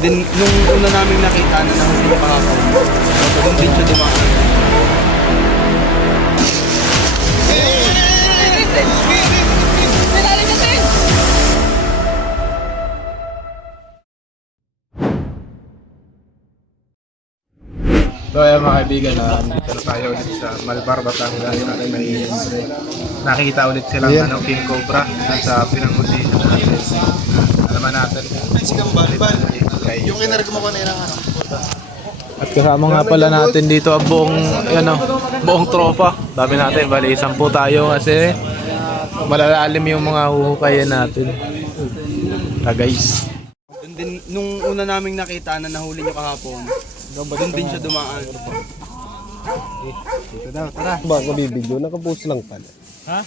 Then, nung una namin nakita na nahuli yung kahapon, doon din siya dumaan. So ayan mga kaibigan, dito na tayo ulit sa Malbar, Batangas. At may nakita ulit silang King Cobra sa pinang-condition natin. Alaman natin Yung kinarag mo kanina nga. at kasama nga pala natin dito ang buong tropa. Dami natin, bali 10 tayo kasi malalalim yung mga huhukayan natin. Guys. Doon din, nung una naming nakita na nahuli yung kahapon, doon din siya dumaan. Dito daw, tara. Ba, nabibidyo, nakapost lang pala. Ha?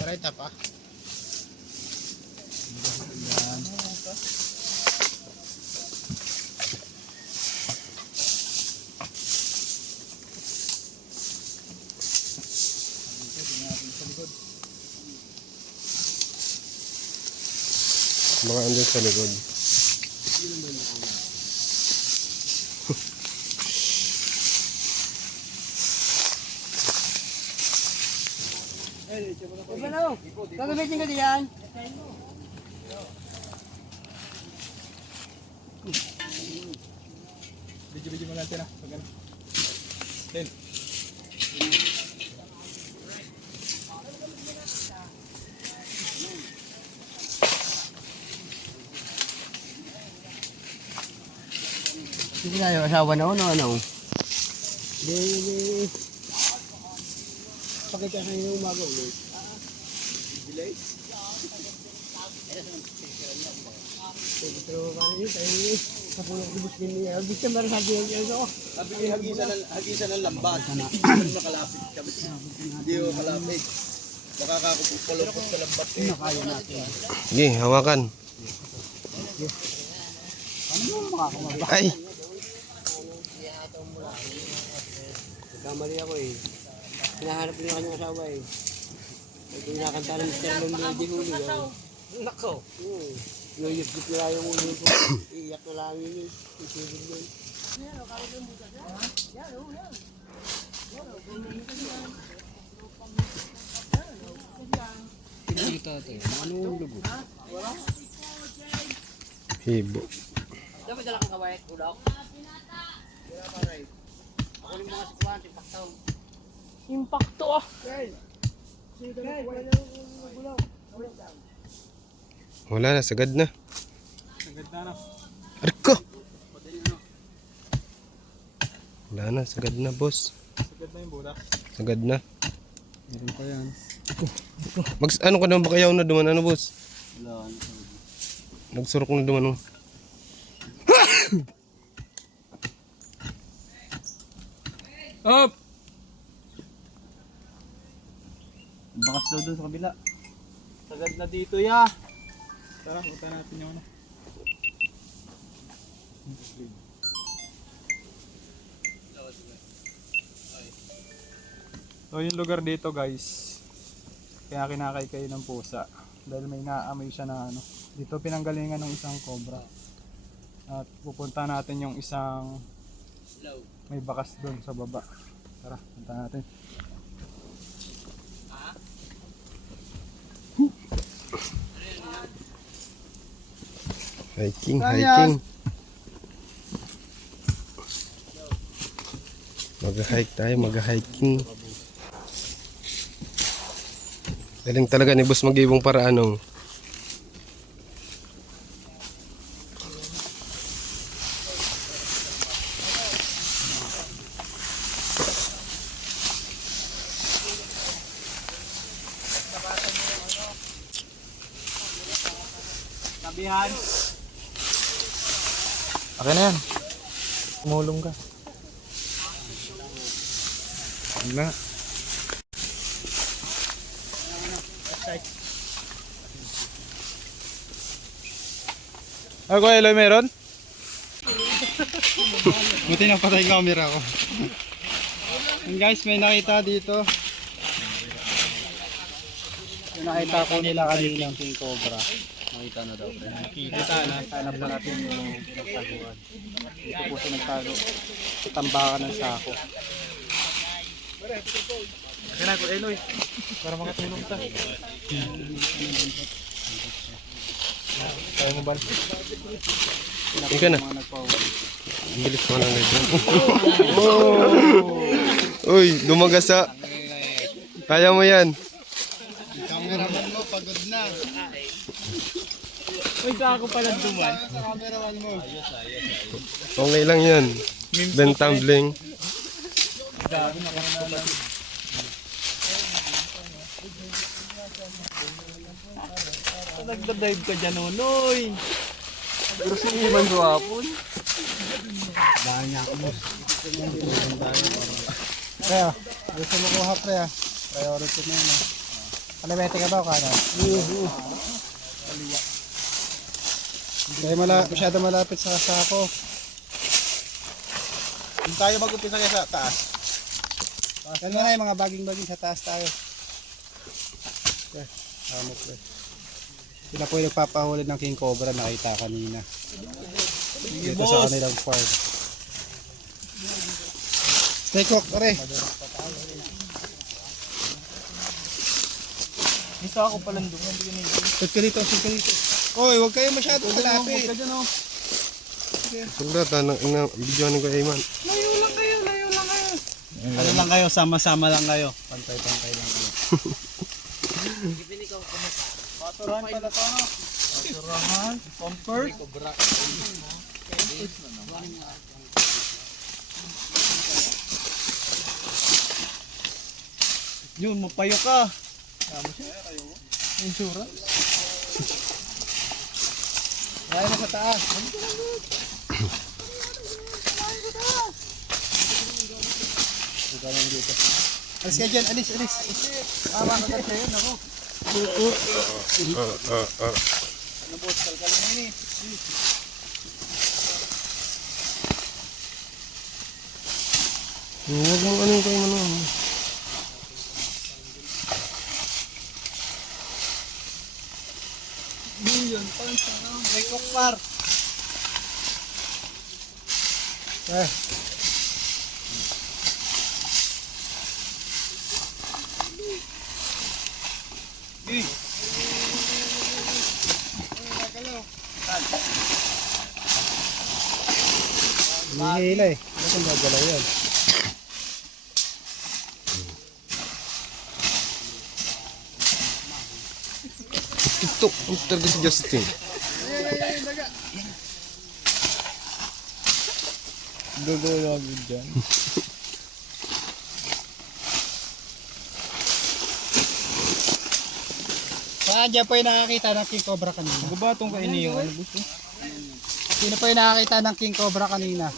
Pareta pa. Mga andun sa likod. Gagamitin ko diyan. Video mo natin Pagano. Then. Hindi na yung asawa na ano. Hindi. Pakita sa inyo umaga ulit. Delay? Pero paano yun? Tayo yun. Sa puno ko bus din niya. Gusto mo rin sabi yung ito. Sabi ko, hagisan ng lambat. Hindi makalapit kami. Hindi ko kalapit. Nakakakupulupot sa lambat eh. Kaya natin. Sige, hawakan. Ay! Kamali ako eh. Hinahanap ko yung kanyang asawa eh. May kinakanta ng Mr. Lombody huli. Nako! Nuyusgit na lang yung ulo ko. Iiyak na lang yun eh. Isipin yun. Pinakita ito eh. Ano yung lugo? Hibo. Dapat dala kang kawait, ulok. Ako yung mga sikuan, impactaw. Impacto ah. Wala na, sagad na. Sagad na Arko! Wala na, sagad na boss. Sagad na yung bulak. Sagad na. Meron pa yan. Ano ka naman ba kayaw na duman ano boss? Wala. Nagsurok na duman. Up! Bakas daw doon sa kabila. Sagad na dito ya. Tara, punta natin yung So yung lugar dito guys, kaya kinakay kayo ng pusa dahil may naamoy siya na dito pinanggalingan ng isang cobra. At pupunta natin yung isang may bakas doon sa baba. Tara, punta natin. Hiking. Mag-hike tayo, mag-hiking. Galing talaga ni boss mag-ibong paraan Sabihan. Okay na yan. Tumulong ka. Wala. Ako, Eloy, meron? Buti na patay camera ko. And guys, may nakita dito. Yung nakita ko nila kanina king cobra. Nakita na daw. Nakita na. Hanap pa natin yung pinagtaguan. Dito po siya nagtago. Tambakan ng sako. Kaya ko, Eloy. Para makatulong ta. Kaya mo ba? Ika na. Bilis mo lang ito. Uy, gumagasa. Kaya mo yan. Cameraman mo, pagod na. Uy, saan ako pala duman? Cameraman mo. Okay lang yan. Ben tumbling. Nagda-dive ka dyan, Nonoy. Pero sa iman hapon. Kaya, gusto mo kuha pre ah. Priority na yun ah. Kalawete ka ba o kanan? Kaya masyado malapit sa sako. Kung tayo mag-umpisa kayo sa taas. Yan na yung mga baging-baging sa taas tayo. Okay, tama pre. Sila po yung nagpapahuli ng king cobra nakita kanina. Dito sa kanilang farm. Stay cook, pare. Isa ako palang dungan, hindi ka na ito. Sit ka dito. Oy, huwag kayo masyadong malapit. Huwag ka dyan, oh. Sugda, video ko Ayman. Layo lang kayo. Ano lang kayo, sama-sama lang kayo. Pantay-pantay lang kayo. Paturahan pala to, no? Paturahan, comfort. Yun, mapayo ka. Insurance. Kaya na sa taas. Alis ka dyan, alis. Tama ka kasi yun, ako. Nabot, kalkal na yun eh. Huwag mo ano kayo ano. May kokpar. Hinihila eh. Ba't ang gagalaw yan? Ito, ang talaga si Justin. Dugo namin dyan. Saan dyan po yung nakakita ng king cobra kanina? Gubatong kaini yung ano gusto? Sino po yung nakakita ng king cobra kanina?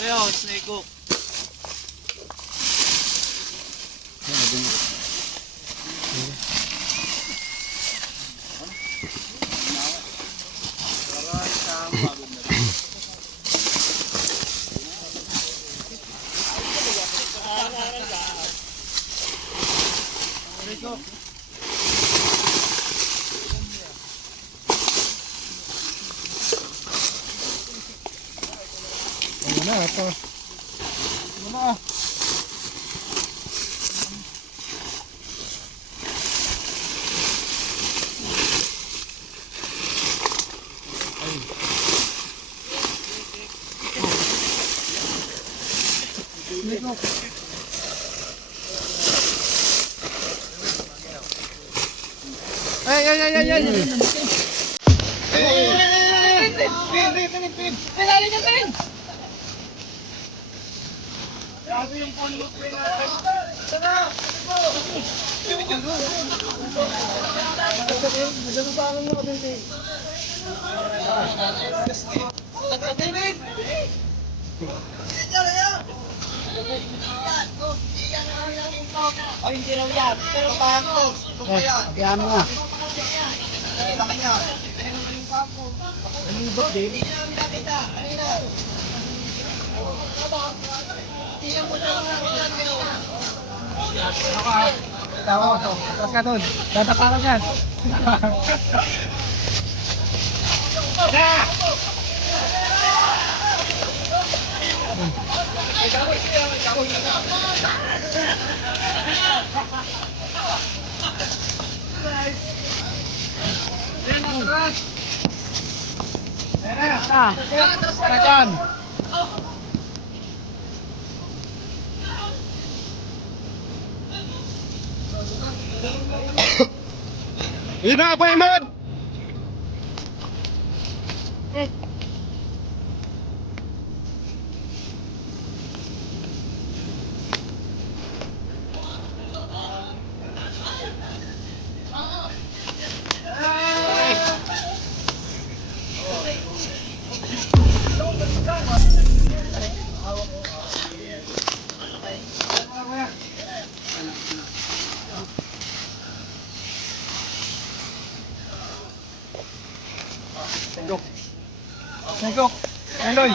Ayo, snake hook. Ano na ito? Ano na? Ay, ay, ay, ay, ay! Kaya mo nga. Tawa ko. Tapos ka doon. Tatapa ka dyan. Tara dyan. Yun na, Payman! Nagok. Eloy.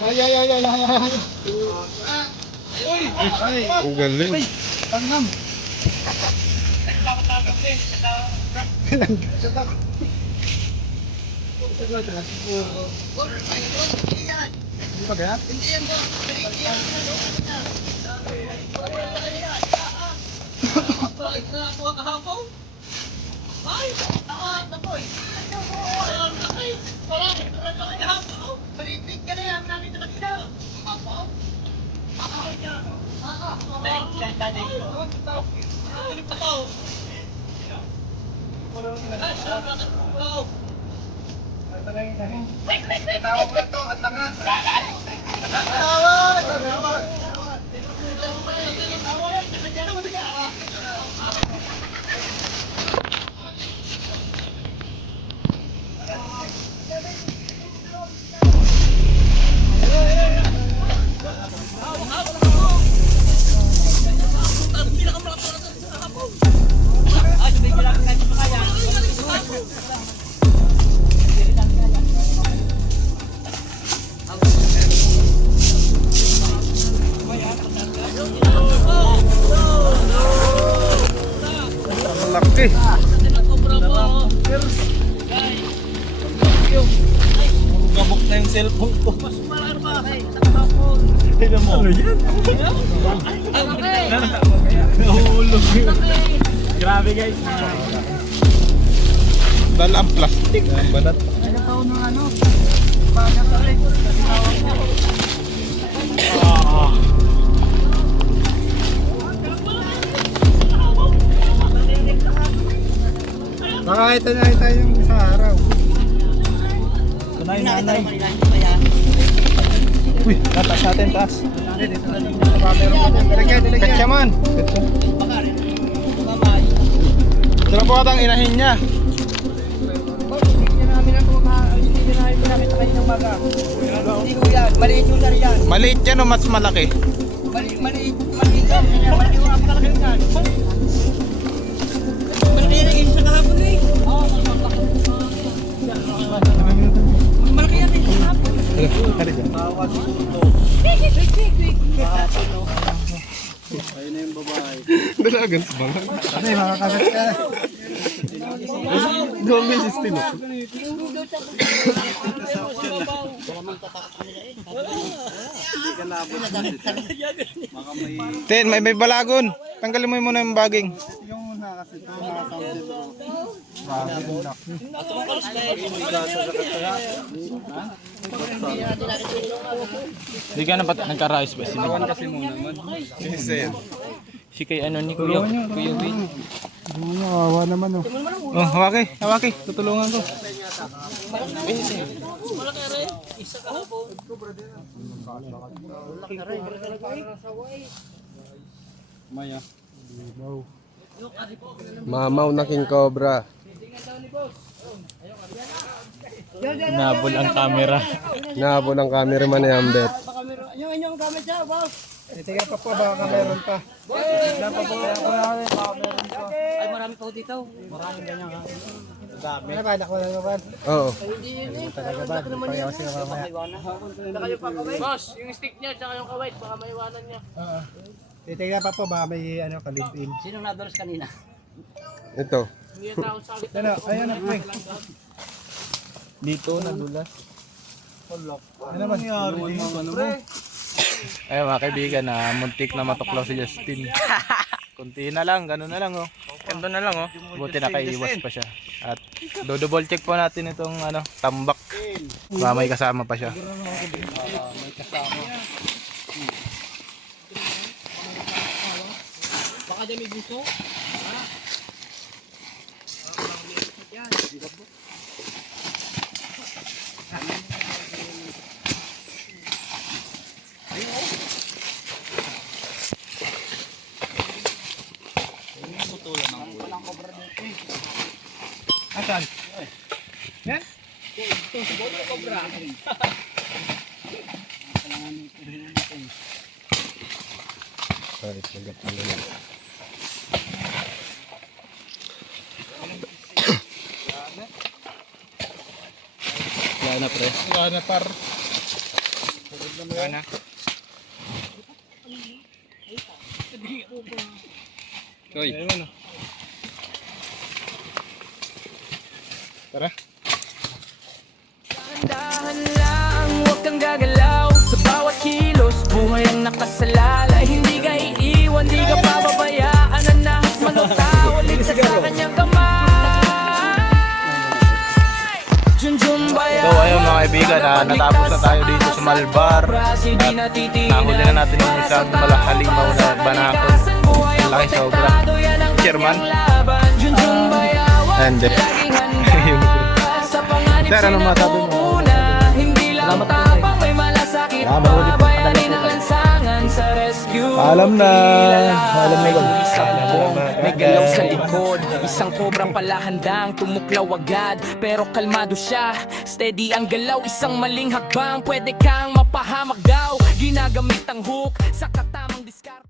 Ay, ay, ay, ay, ay, ay. Ay, Ang galing. tanggam. Hindi pa kaya? Ang laki. Gabok na yung cellphone ko. Tignan mo. Ano yan? Nahulog yun. Grabe guys. Dala ang plastic. Banat. Baka ito na tayo yung sa araw. Nakita ko kanina, hindi ba yan? Uy, taas natin, taas. Katsa man. Baka rin, mamay. Sarap po atang inahin niya. Hindi namin pinakita kayo ng maga. Hindi ko yan, maliit yung sari yan. Maliit yan o mas malaki? Maliit yan, maliit yung apalaki yan. Malaki yan yung sa kahapon eh. Oo, malaki yan eh sa kahapon. Tari dyan. Ayun na yung babae. Dalagan sa bangan. Ano yung makakagat ka? Doon may system. Hindi ka nabot. Baka may... Ten, may balagon. Tanggalin mo muna yung baging. Yung muna kasi ito, nakasounded ako. Hindi ka na ba nagka-rice ba? Tawan kasi muna man. Si kay ano ni Kuya Will. Awa naman oh. Oh, hawaki. Tutulungan ko. Maya. Mamaw na king cobra. Nabol ang camera. Nabo ng cameraman ni Ambet. Yung inyong gamit siya, boss. Tingnan pa po, baka meron pa. Ay, marami pa dito. Ano ba, nakuha na naman. Oo. Talaga ba? Payaw siya mamaya. Boss, yung stick niya tsaka yung kawait, baka maiwanan niya. Titingnan pa po, baka may kalipin. Sinong nadoros kanina? Ito. Hindi yung takot sa akin. Ano, ayun na po. Dito nadulas. Ano nangyari dito? Ay mga kaibigan, muntik na matuklaw si Justin. Kunti na lang, gano'n na lang oh. Ganito na lang oh. Buti nakaiwas pa siya. At double check po natin itong tambak. Baka may kasama pa siya. Baka dyan may gusto. Asan? Yan? Ay, sagat na naman. Wala na pre. Wala na par. Wala na. Koy. Ayun oh. Tara. Dahan lang, huwag kang gagalaw. Sa bawat kilos, buhay ang nakasalala. Hindi ka iiwan, di ka pababayaan. Ang nahas manutawalit sa kanyang kamay. Junjun bayan. So ayun mga kaibigan, natapos na tayo dito sa Malbar. Nahuli na natin yung isang malakalimaw na banakon. Laki sobra. Chairman. And yung Sir, ano masabi mo? Salamat po. Alam na. Alam na yun. May galaw sa likod, isang kobrang palahandang tumuklaw agad. Pero kalmado siya, steady ang galaw. Isang maling hakbang, pwede kang mapahamak daw. Ginagamit ang hook sa katamang diskarte.